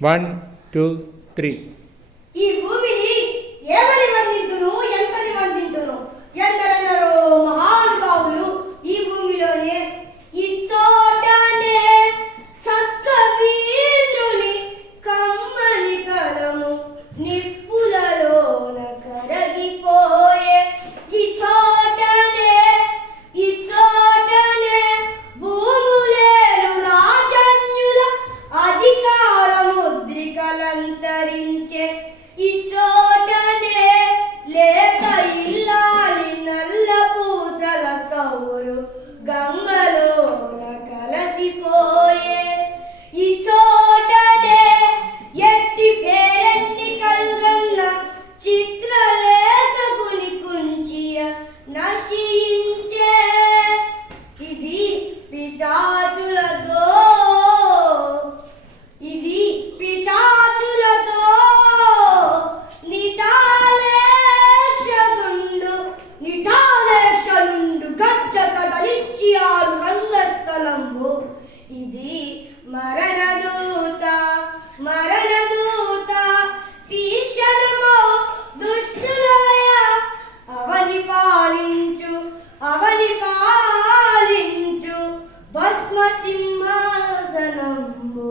1, 2, 3. ఈ భూమిని ఏమని వర్ణింతును, ఎంతని వర్ణింతును? ఎందరెందరో మహానుభావులు ఈ భూమిలోనే ఇచ్చోటనే సత్కవీంద్రుని కమ్మని కలము నిప్పులలోన కరగిపోయే. ఇచ్చోటనే భూములేలు రాజన్యుల అధికార ముద్రికలంతరించే. ఇచ్చోటనే లేక ఇల్లాలి నల్ల పూసల సౌరు గంగలోన కలసిపోయే. ఇచ్చోటనే ఎట్టి పేరెట్టి కల్గన్న చిత్రలేఖకుని కుంచియ నశించే. ఇది పిచాచులతో నిటాలేక్షనుండు గజ్జ కదలించి ఆరు రంగస్థలంబు. ఇది మరణదూత తీక్షణమో దుష్టులవయ అవని పాలించు భస్మ సింహాసనంబు.